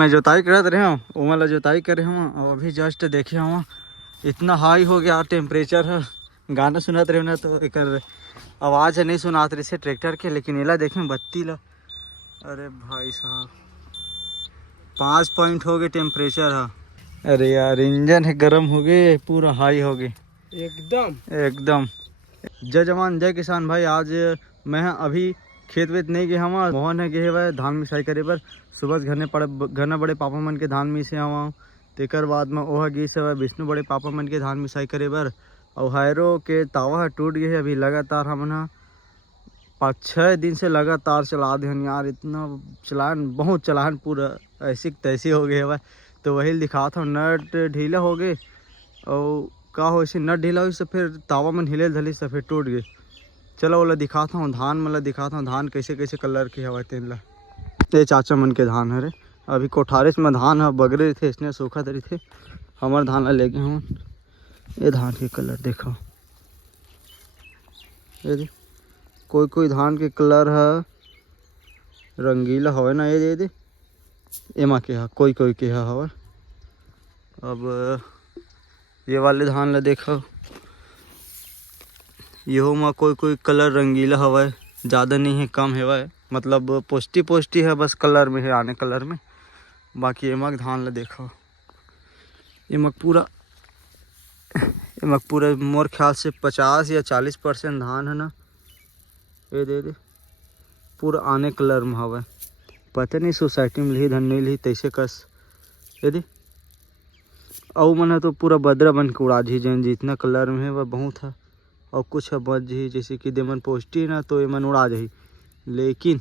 मैं जोताई करत रहे हूँ वो वाला जोताई करे हूँ और अभी जस्ट देखे हूँ इतना हाई हो गया टेम्परेचर है। गाना सुनत रहे ना तो एक आवाज़ नहीं सुनात रही से ट्रैक्टर के, लेकिन इला देखें बत्ती ला, अरे भाई साहब 5 पॉइंट हो गए टेम्परेचर है। अरे यार इंजन है गर्म हो गए, पूरा हाई हो गए एकदम एकदम। जय जवान जय किसान भाई। आज मैं अभी खेत वेत नहीं गया हूँ, मोहन है गए हुए धान मिसाई करे पर। सुबह घरना बड़े पापा मन के धान मिसे हवा, तेकर बाद में ओह गी से विष्णु बड़े पापा मन के धान मिसाई करे बर। और हैरो के तावा टूट गए है। अभी लगातार हमन 5-6 दिन से लगातार चला दे यार, इतना चलान बहुत चलान पूरा ऐसी तैसी हो गए है। तो वही दिखा था नट ढीला हो गए और का हो नट ढीला हुई से फिर तावा में हिले धली से फिर टूट गए। चलो बोला दिखाता हूँ धान मतलब दिखाता हूँ धान कैसे कैसे कलर के हवा तेन ला। ये चाचा मन के धान है रे, अभी कोठारिस में धान है बगरे थे इसने सूखा दरी थे, हमारे धान ला ले गए हूँ। ये धान के कलर देखो, ये कोई धान के कलर है रंगीला हवे ना, ये दे एमा के है कोई के है हवा। अब ये वाले धान ला देखो, यो में कोई कलर रंगीला हवा, ज़्यादा नहीं है कम है, मतलब पोस्टी है बस कलर में है आने कलर में। बाकी एमक धान ला देखो, एमक पूरा मोर ख्याल से 50 या 40% धान है ना, ये दे पूरा आने कलर में हवा। पता नहीं सोसाइटी में ली धन नहीं ली तैसे कस यदि और मन तो पूरा बदरा बन के उड़ा जी जन जितना कलर में है वह बहुत है। और कुछ बच जी जैसे कि देमन पोस्टी ना तो एमन उड़ा जाही, लेकिन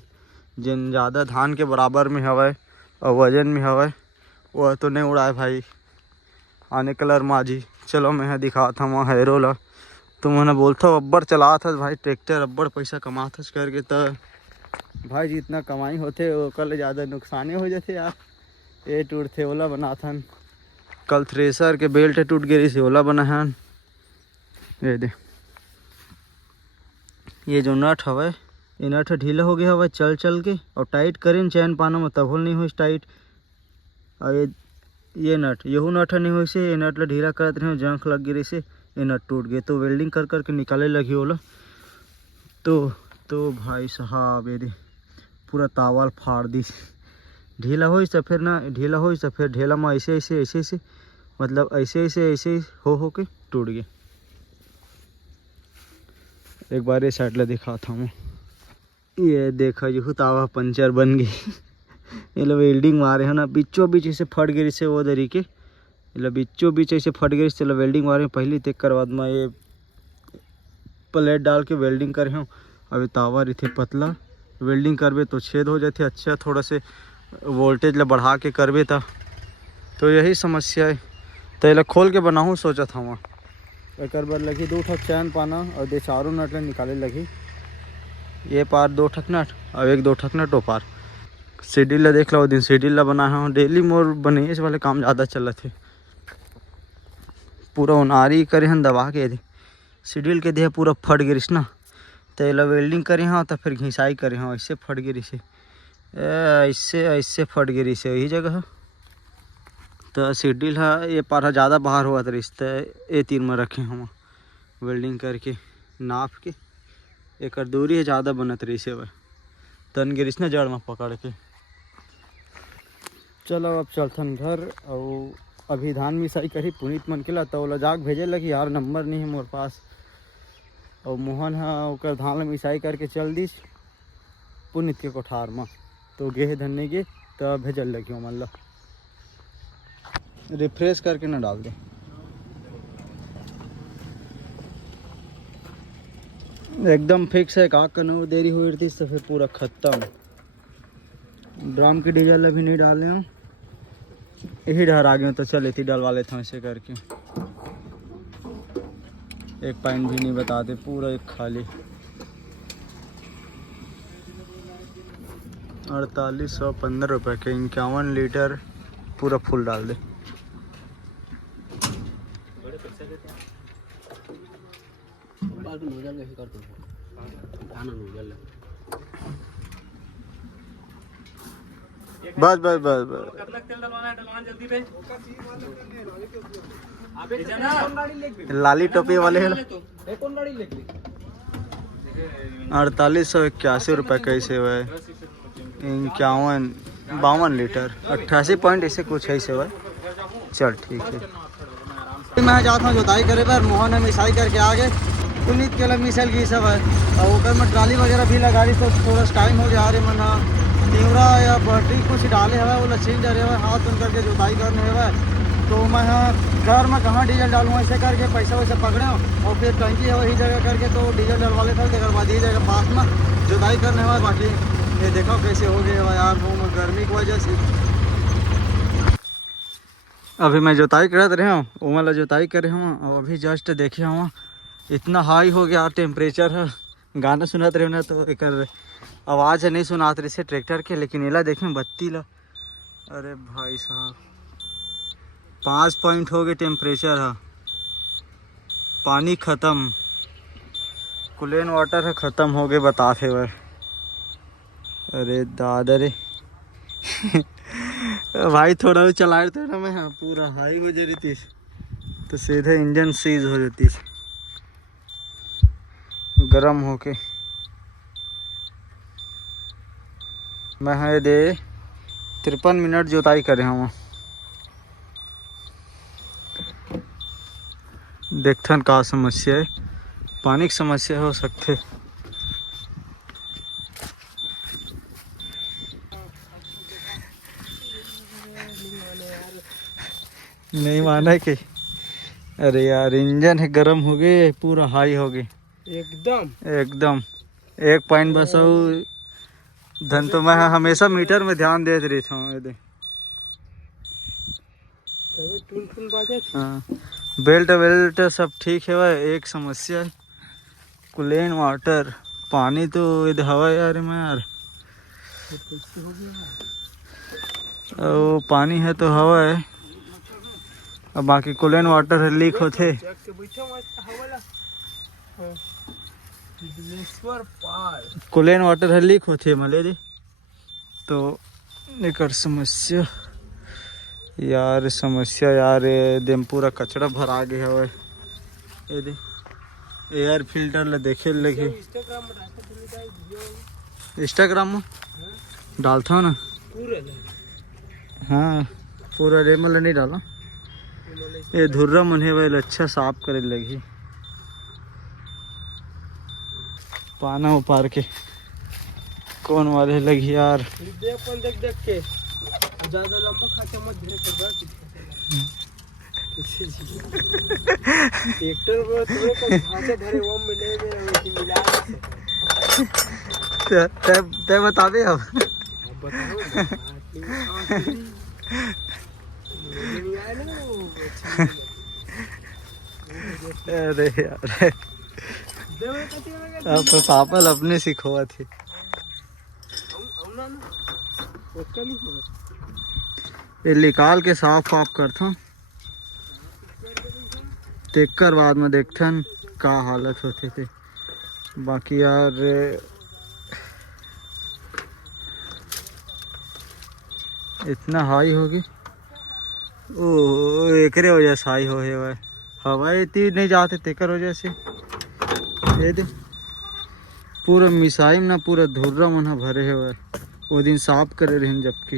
जिन ज़्यादा धान के बराबर में हवा और वजन में हवा वह तो नहीं उड़ाए भाई, आने कलर में जी। चलो मैं दिखाता हूँ हैरो ला, तो मैंने बोलता अब्बर चला था भाई ट्रैक्टर, अब्बर पैसा कमाता करके तो भाई जितना कमाई होते वो कल ज़्यादा नुकसाने हो जाते यार। ये टूटते ओला बनाथन, कल थ्रेसर के बेल्ट टूट गई से ओला बना है। ये दे ये जो नट हवा ये नट ढीला हो गया हवा चल के, और टाइट करें चैन पाना में तब नहीं हो टाइट। और ये नट यहू नट नहीं हो से, ये नट ला ढीला करत रहे जंख लग गई से ये नट टूट गए, तो वेल्डिंग कर करके निकाले लगी ओला। तो भाई साहब ये पूरा तावल फाड़ दी, ढीला हो तो फिर ना ढीला हो तो फिर ढेला में ऐसे मतलब ऐसे हो के टूट गए। एक बार ये साइड ला दिखाता हूँ, ये देखो यहू तावा पंचर बन गई ये लोग वेल्डिंग मारे हो ना बीचों बीच ऐसे फट गई से वो तरीके, मतलब बीचों बीच ऐसे फट गई चलो वेल्डिंग मारे पहले तक कर बाद में ये प्लेट डाल के वेल्डिंग करे हूँ। अभी तावा रही थे पतला, वेल्डिंग करबे तो छेद हो जाते अच्छा, थोड़ा से वोल्टेज ला बढ़ा के करबे तो यही समस्या है। तो ये खोल के बनाऊँ सोचा था वहाँ एक बार लगी 2 ठक चैन पाना और दे चारों नट निकाले लगी, ये पार 2 ठक नट और 1-2 ठक नट वो पार। शेड्यूल ला देख लो दिन शेड्यूल ला बना हूँ, डेली मोर बने इस वाले काम ज़्यादा चल थे, पूरा उनारी करे हैं दबा के शेड्यूल के देह पूरा फट गिरिस ना, तो ये वेल्डिंग करे हाँ तो फिर घिसाई करे हाँ ऐसे फट गिरी से, ऐसे फट गिरी से यही जगह। तो शेड्यूल है ये पार ज़्यादा बाहर हुआ था रिश्ते ये 3 में रखे हम वेल्डिंग करके नाप के, एक दूरी है ज़्यादा बनत रही से वह तन गिरिस ना जड़ में पकड़ के। चलो अब चलथन घर, और अभी धान मिसाई करी पुनीत मन के ला तो जाग भेजे लगी यार, नंबर नहीं है मोर पास। और मोहन है ओकर धान ला मिसाई करके चल दिस पुनीत के कोठार में, तो गे धन्य गे तो भेजल लगी मन ला रिफ्रेश करके ना डाल दे। एकदम फिक्स है का कनो देरी हुई थी तो फिर पूरा खत्म। ड्रम की डीजल अभी नहीं डाले हैं, यही डर आ गए तो चले थी डलवा लेते हैं ऐसे करके। एक पॉइंट भी नहीं बताते, पूरा एक खाली 4815 रुपये के 51 लीटर पूरा फुल डाल दे। बस बस बस बस। कब तक तेल डलवाना है? डलवाना जल्दी भेज। लाली टोपी वाले हैं। कौन गाड़ी लेके? 4881 रुपये कैसे हुआ है? 52 लीटर 88 ऐसे कुछ ऐसे हुआ है। चल ठीक है। मैं जाता हूँ जोताई करे पर मोहन ने मिसाई करके आ गए। पुनीत के अलग मिसल की सब है और ऊपर में ट्राली वगैरह भी लगा दी तो थोड़ा टाइम हो गया रे मना तीवरा या बैटरी कुछ डाले हुआ वो लचीन जा रहे हुए हाथ उन करके जोताई करने हुआ। तो मैं घर में कहाँ डीजल डालूँ ऐसे करके पैसा वैसे पकड़े और फिर टंकी है वही जगह करके तो डीजल डलवा लेता हूँ। बाद ये जगह पास में जुताई करने हुआ। बाकी ये देखो कैसे हो गए यार वो में गर्मी की वजह से। अभी मैं जुताई करत रहे हूँ वो वाला जुताई करे हूँ और अभी जस्ट देखे हूँ इतना हाई हो गया टेम्परेचर है। गाना सुनत रहे ना तो एक आवाज़ नहीं सुनात रही से ट्रैक्टर के। लेकिन एला देखें बत्ती ला, अरे भाई साहब 5 पॉइंट हो गए टेम्परेचर है। पानी ख़त्म, कूलेन वाटर है ख़त्म हो गए बताते हुए। अरे दादा रे भाई थोड़ा भी चलाए थे ना मैं पूरा हाई हो जा रही थी तो सीधे इंजन सीज हो जाती गरम होके। मैं है दे 53 मिनट जोताई करे हम। देखथन का समस्या है, पानी की समस्या हो सकते। नहीं माना कि अरे यार इंजन है गरम हो गए पूरा हाई हो गए एकदम एकदम। 1 पॉइंट बस धन तो मैं हमेशा मीटर में ध्यान दे रही था। हाँ बेल्ट वेल्ट सब ठीक है भाई। एक समस्या है कूलेन वाटर पानी तो इधर हवा यार मैं यार वो पानी है तो हवा है अब बाकी कूलेन वाटर है लीक होते। कूलेन वाटर है लीक होते मले दे तो एक समस्या यार समस्या यार एकदम पूरा कचरा भरा गया है। ये दे एयर फिल्टर ले देखे लगे इंस्टाग्राम में डालता हूँ ना। हाँ पूरा रेमल नहीं डाला ये धुर्रा मन है भाई अच्छा साफ करे लगी पाना उपार के कौन वाले लगी यार। देख देख के ज्यादा लंबा खाचा मत धरे ट्रैक्टर में थोड़े कम खाचा धरे वो मिले वैसे मिला ते बताबे अब बताओ अरे यार अब तो पापल अपने सिखवा थे। ये निकाल के साफ वाफ करता देखकर बाद में देखथन का हालत होते थे। बाकी यार इतना हाई होगी ओ एकरे वजह से हाई हो है भाई। हवा इतनी नहीं जाते तेकर वजह से ये दे पूरा मिसाइम ना पूरा धुर्रा मना भरे है भाई। वो दिन साफ करे रहे जबकि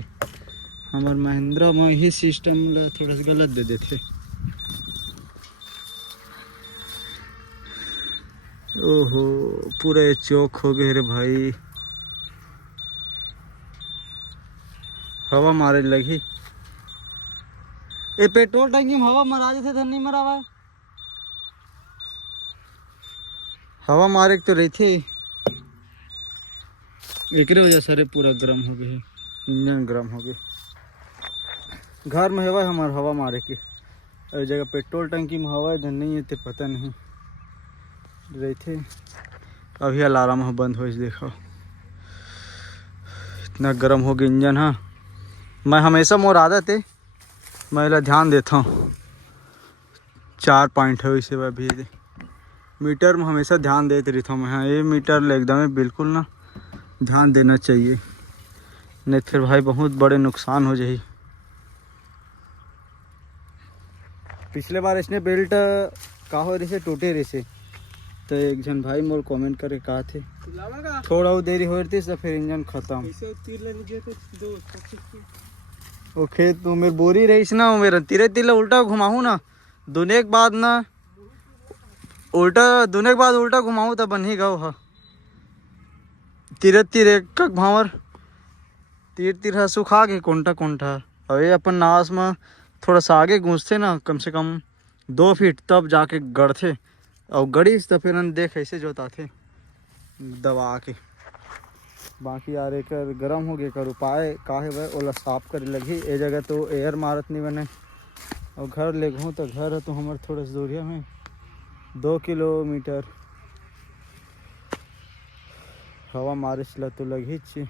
हमार महिंद्रा में ही सिस्टम ला थोड़ा सा गलत दे देते। ओहो पूरा चौक हो गए रे भाई। हवा मारे लगी ये पेट्रोल टंकी में हवा मरा देते थे नहीं मरा भाई। हवा मारे तो रही थी एक वजह से पूरा गर्म हो गए इंजन गर्म हो गए। घर में हवा हमारे हवा मारे की और जगह पेट्रोल टंकी में हवा इधर नहीं है तो पता नहीं रही थे। अभी अलार्म बंद हो देखो इतना गर्म हो गया इंजन। हाँ मैं हमेशा मोर आदत है मैं ध्यान देता हूँ 4 पॉइंट है इसे भी मीटर में हमेशा ध्यान देते रहता हूँ मैं। हाँ ये मीटर एकदम बिल्कुल ना ध्यान देना चाहिए नहीं फिर भाई बहुत बड़े नुकसान हो जाही। पिछले बार इसने बेल्ट का हो रही से टूटे रही से, तो एक जन भाई मोर कमेंट करे कहा थे थोड़ा वो देरी हो रही थी तो फिर इंजन खत्म। वो खेत में मेरे बोरी रही ना, मेरे तीरे तीरे उल्टा घुमाऊँ ना दुने के बाद ना उल्टा घुमाऊँ तो बन ही गओ हा। तीरे तीरे का भावर तीर सुखा के कोंटा और ये अपन नाश में थोड़ा सा आगे घुसते ना कम से कम 2 फीट तब जाके गड़थे और गड़ी तो फिर देख ऐसे जोताथे दबा के। बाकी यार एक गर्म हो गए कर उपाय काहे भाई ओला साफ करे लगी। ए जगह तो एयर मारत नहीं बने और घर ले गूँ तो घर है तो हमारे थोड़ा सा दूरिया में 2 किलोमीटर हवा मारे चला तो लगी ची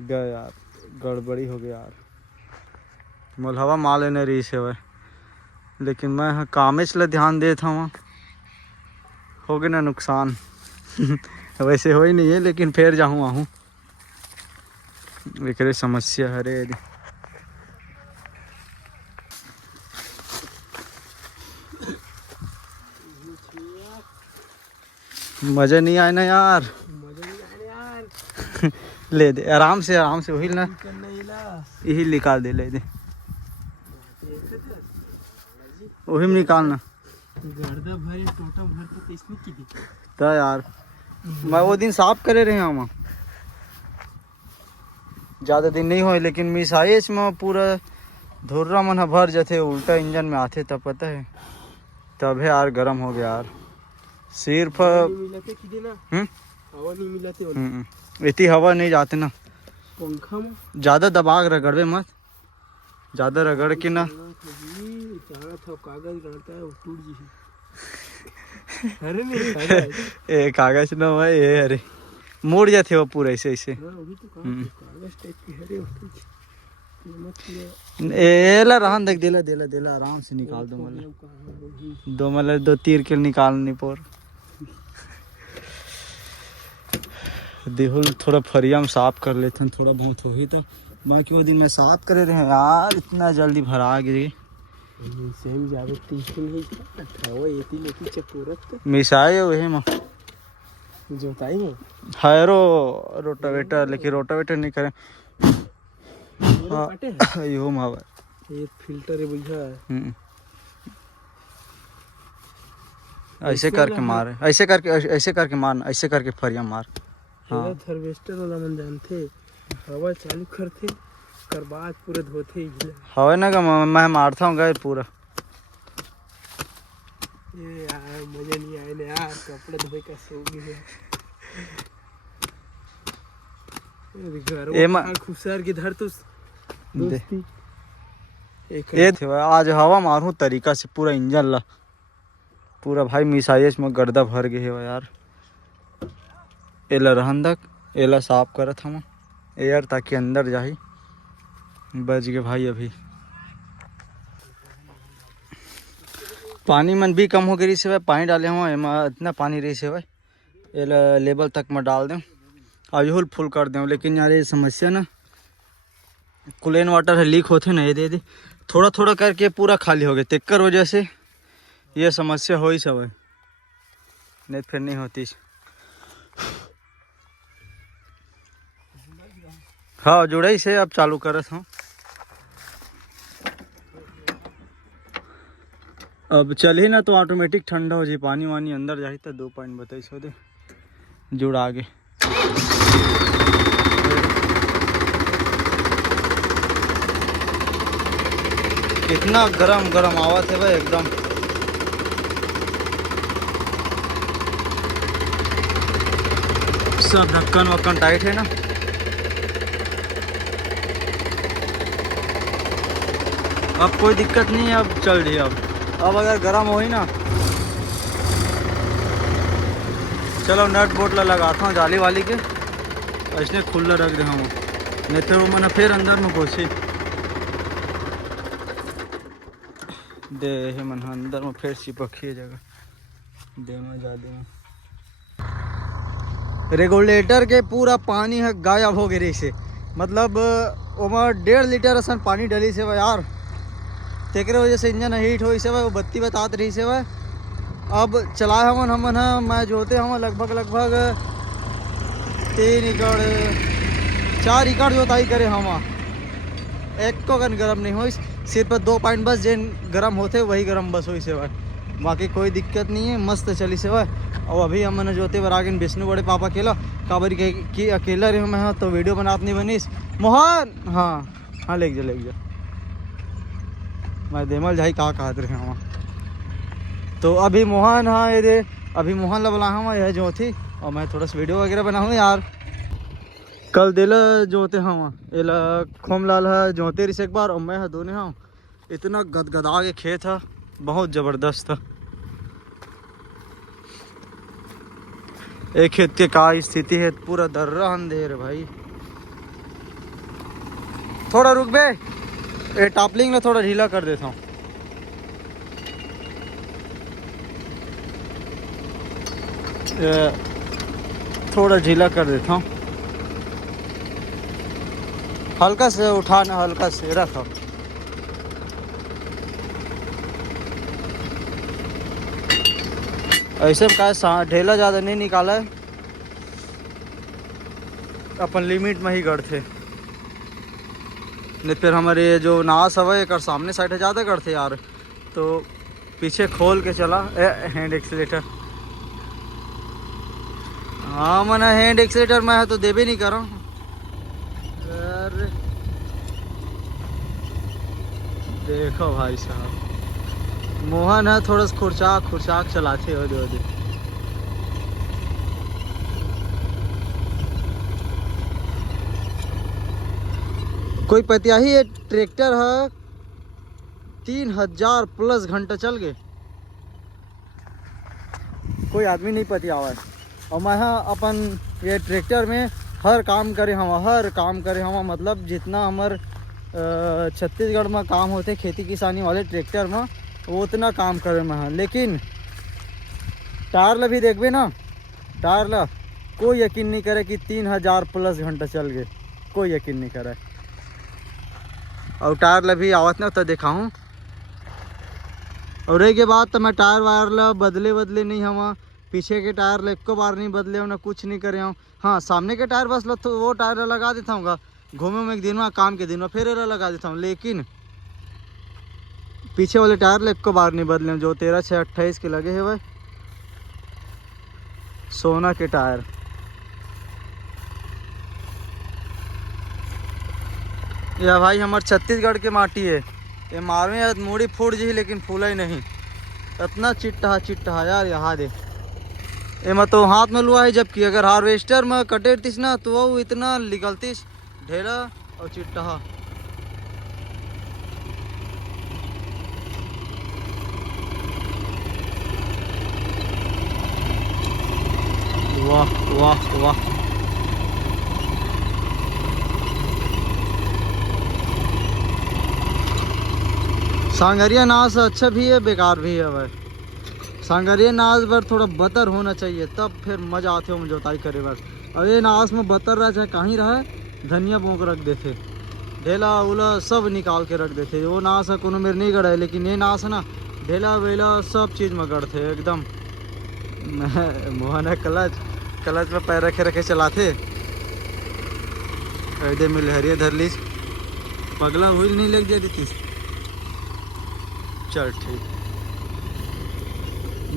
गया यार, गड़बड़ी हो गया यार। मोल हवा मार लेने रही से वह, लेकिन मैं हाँ कामे चला ध्यान देता हूँ हो गया ना नुकसान वैसे हो ही नहीं है लेकिन फिर जाऊँ आहूँ एक समस्या है रे। मजा नहीं आया ना यार ले दे आराम से वही ना यही निकाल दे ले दे वही में निकालना तो यार मैं वो दिन साफ करे रहे हम ज़्यादा दिन नहीं हो लेकिन मिसाइज में पूरा धुर्रा मन भर जाते उल्टा इंजन में आते तब पता है तब है यार गर्म हो गया यार सिर्फ इतनी हवा नहीं जाते ना पंखा में ज़्यादा दबा रगड़वे मत, ज़्यादा रगड़ के ना कागज रहता है वो टूट जी। अरे नहीं ए कागज ना हुआ ये अरे मुड़ जाते वो पूरा ऐसे ऐसे कागज टाइप की है एला रहन देख देला आराम से निकाल दो मतलब 2 तीर के निकालनी पर देहुल थोड़ा फरिया में साफ कर लेते हैं थोड़ा बहुत हो ही तो। बाकी वो दिन में साफ करे रहे यार इतना जल्दी भरा गिरी सेम जावे टीस्पून ही था वो एती लेके चपूरत मिसाए वही में जोताई में हैरो रोटावेटर लेकिन रोटावेटर नहीं करें हाँ यो मावा ये फिल्टर है बुझा ऐसे करके मार ऐसे करके मारना ऐसे करके फरिया मार। हाँ हार्वेस्टर वाला मन जानते हवा चालू करते कर बाद पूरे धोते ही हवा ना का मैं मारता हूँ गाय पूरा। ये यार मजा नहीं आया ना यार कपड़े धोए का सो गए घर खुशहाल की धर तो दोस्ती ये आज हवा मारूं तरीका से पूरा इंजन ला पूरा भाई मिसाइज में गर्दा भर गए है यार। एला रहन तक एला साफ करत हम एयर ताकि अंदर जाही बच गए भाई। अभी पानी मन भी कम हो गई से पानी डाले हुआ इतना पानी रही से एला लेवल तक में डाल दें और फुल कर दें। लेकिन यार ये समस्या ना कुलेन वाटर है लीक होते ना ये दे थोड़ा थोड़ा करके पूरा खाली हो गया तेकर वजह से ये समस्या हो ही सब नहीं फिर नहीं होती। हाँ जुड़ाई से अब चालू करत हूँ अब चल ही ना तो ऑटोमेटिक ठंडा हो जाए पानी वानी अंदर जाए तो 2 पॉइंट बताई सो दे जुड़ा आगे कितना गरम आवाज है भाई एकदम। सब ढक्कन वक्कन टाइट है ना अब कोई दिक्कत नहीं है अब चल रही है। अब अगर गर्म हो ही ना चलो नट बोल्ट लगाता हूँ जाली वाली के ऐसे खुला रख रहा हूँ नहीं तो वो मैंने फिर अंदर में घुसी दे मन अंदर में फिर चिपकी जगह दे में जा दे रेगुलेटर के पूरा पानी है गायब हो गई से, मतलब ओमा 1.5 लीटर असन पानी डली से वह यार, तेकरे वजह से इंजन हीट हो से वो बत्ती बतात रही से वह। अब चलाए हमन मैं जोते हम लगभग 3 एकड़ 4 एकड़ जोताई करे हम, एक को गन गर्म नहीं हो, सिर्फ 2 पॉइंट बस जेन गर्म होते वही गर्म बस हो से वह, बाकी कोई दिक्कत नहीं है, मस्त चली से वह। और अभी हमने जोते बरागिन विष्णु बड़े पापा अकेला काबर कि अकेला रहे मैं तो वीडियो बनात नहीं बनीस। मोहन हाँ ले जा मैं देमल जाई का कहत रहे हम। तो अभी मोहन हाँ ये दे अभी मोहन ला बोला हम यह जो थी, और मैं थोड़ा सा वीडियो वगैरह बनाऊँ यार। कल दिला जोते हम एला खोमलाल है जोते रिस एक बार, और मैं दोनों हाँ इतना गदगदा के खेत है, बहुत ज़बरदस्त था। एक खेत के का स्थिति है, पूरा दर्रा अंधेर भाई। थोड़ा रुक बे, ये टापलिंग में थोड़ा ढीला कर देता हूँ। थोड़ा ढीला कर देता हूँ, हल्का से उठाना, हल्का से रखो। ऐसे में का ढेला ज़्यादा नहीं निकाला है, अपन लिमिट में ही गढ़ते, नहीं फिर हमारे जो नास हवा एक सामने साइड ज़्यादा गढ़ते यार, तो पीछे खोल के चला हैंड एक्सीलेटर। हाँ मना हैंड एक्सीलेटर मैं तो देबे नहीं कर रहा हूँ। अरे देखो भाई साहब, मोहन है थोड़ा सा खुरचाक चलाते हो दे। कोई पतिया ही ये ट्रैक्टर है 3000 प्लस घंटा चल गए, कोई आदमी नहीं पतिया हुआ है। और मैं अपन ये ट्रैक्टर में हर काम करे हम मतलब जितना हमार छत्तीसगढ़ में काम होते खेती किसानी वाले ट्रैक्टर में वो उतना काम करे मैं। लेकिन टायर ला भी देखबे ना, टायर ला कोई यकीन नहीं करे कि 3000 प्लस घंटा चल गए, कोई यकीन नहीं करे। और टायर ला भी आवत ना तो दिखाऊँ, और एक के बाद तो मैं टायर वायर ला बदले नहीं हम, पीछे के टायर ला एको बार नहीं बदले हूँ ना, कुछ नहीं करे हूँ। हाँ सामने के टायर बस ला तो वो टायर ला लगा देता हूँ, घूमे में एक दिन में काम के दिन में फिर लगा देता हूँ, लेकिन पीछे वाले टायर ला एको बार नहीं बदले, जो 13/6/28 के लगे हैं वह सोना के टायर। यह भाई हमारे छत्तीसगढ़ के माटी है, ये मारवे मूड़ी फूट जी लेकिन फूला ही नहीं, इतना चिट्टा यार यहाँ दे। ये मैं तो हाथ में लुआ है, जबकि अगर हार्वेस्टर में कटे तीस ना तो वो इतना निकलतीस ढेरा और चिट्टा। वाह वाह वाह, सांगरिया नाश अच्छा भी है बेकार भी है भाई। सांगरिया नाश पर थोड़ा बतर होना चाहिए, तब फिर मजा आते हो जोताई करे बस। और ये नाश में बतर रहा चाहे कहीं रहे, धनिया बोंक रख देते, ढेला उला सब निकाल के रख देते। वो नाश है कोनो मेरे नहीं गड़ा है, लेकिन ये नाश है ना ढेला वेला सब चीज़ में गढ़ते एकदम। मोहन क्लच में पैर रखे चलाते, ऐसे मिल हरिया धर लीस पगला हुई नहीं लग जाती थी। चल ठीक,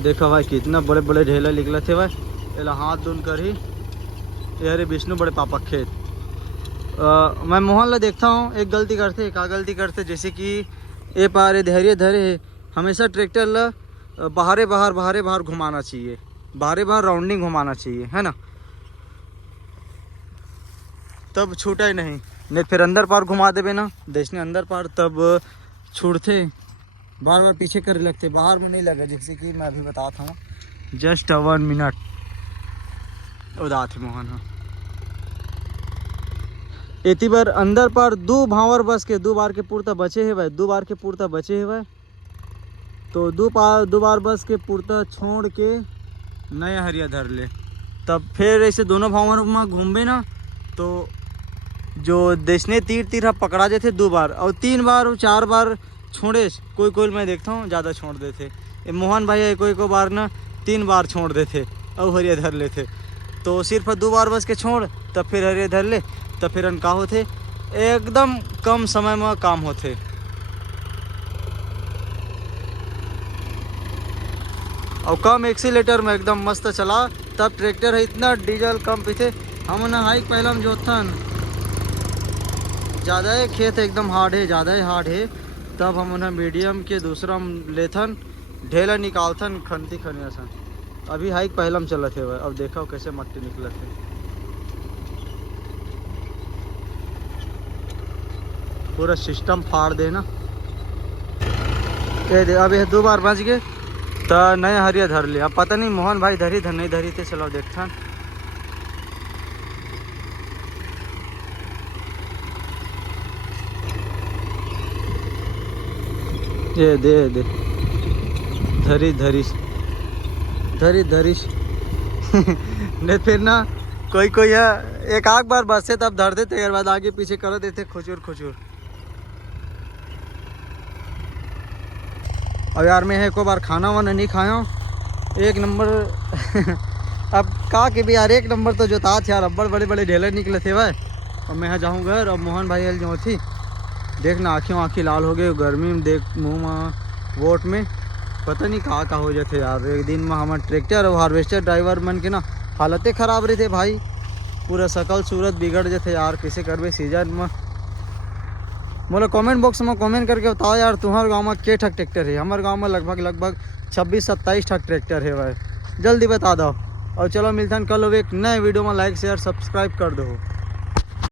देखो भाई कितना बड़े बड़े ढेला निकले थे भाई, एला हाथ धुन कर ही यारे विष्णु बड़े पापा खेत। मैं मोहन ला देखता हूँ एक गलती करते जैसे कि ये पारे धैर्य धरे हमेशा ट्रैक्टर ला बाहर घुमाना चाहिए, बाहर राउंडिंग घुमाना चाहिए, है ना, तब छूटा ही नहीं फिर अंदर पार घुमा देवे ना देशने अंदर पार, तब छूटते बार पीछे कर लगते, बाहर में नहीं लगा। जैसे कि मैं अभी बताता हूँ, जस्ट 1 मिनट उदा थे मोहन। हाँ इतनी बार अंदर पर 2 भावर बस के 2 बार के पुरता बचे है भाई, 2 बार के पुरता बचे है भाई, तो 2 बार बस के पुरता छोड़ के नया हरिया धर ले, तब फिर ऐसे दोनों भाव में घूमे ना तो जो देशने तीर पकड़ा जाते 2 बार और 3 बार और 4 बार छोड़े। कोई मैं देखता हूँ ज़्यादा छोड़ देते। ये मोहन भाई है कोई बार ना 3 बार छोड़ देते और हरिया धर लेते। तो सिर्फ 2 बार बस के छोड़ तब फिर हरिया धर ले तब फिर का होते एकदम कम समय में काम होते। और कम एक्सीलेटर में एकदम मस्त चला। तब ट्रैक्टर है इतना डीजल कम पीते। हम ना हाइक पहला में जोतन ज़्यादा है खेत एकदम हार्ड है, ज़्यादा ही हार्ड है। तब हम उन्हें मीडियम के दूसरा लेथन ढेला निकालथन खनती खनिया सन। अभी हाइक पहला में चलत है अब देखो कैसे मट्टी निकलत है। पूरा सिस्टम फाड़ देना। ये दे अब ये 2 बार बच गए तो नया हरिया धर लिया। अब पता नहीं मोहन भाई धरी धर नहीं धरी थे। चलो देखथन। ये दे धरी नहीं फिर ना कोई है एक आग बार बस से तब धर देते यार बाद आगे पीछे कर देते खुचूर। और यार मैं है को बार खाना वाना नहीं खाया हूँ 1 नंबर अब का के भी यार 1 नंबर तो जोता थे यार। अब बड़े ढेले निकले थे वह। और मैं यहाँ जाऊँ घर और मोहन भाई हल जो थी देखना आँखी लाल हो गए गर्मी में। देख मुँह में वोट में पता नहीं कहाँ हो जाते यार। एक दिन में हमारे ट्रैक्टर और हार्वेस्टर ड्राइवर मन के ना हालतें ख़राब रही थे भाई। पूरा शकल सूरत बिगड़ जाते यार। कैसे करबे सीजन में। बोलो कमेंट बॉक्स में कमेंट करके बताओ यार तुम्हारे गांव में के ठक ट्रैक्टर है। हमारे गांव में लगभग 26-27 ठक ट्रैक्टर है भाई। जल्दी बता दो। और चलो मिलते हैं कल एक नए वीडियो में। लाइक शेयर सब्सक्राइब कर दो।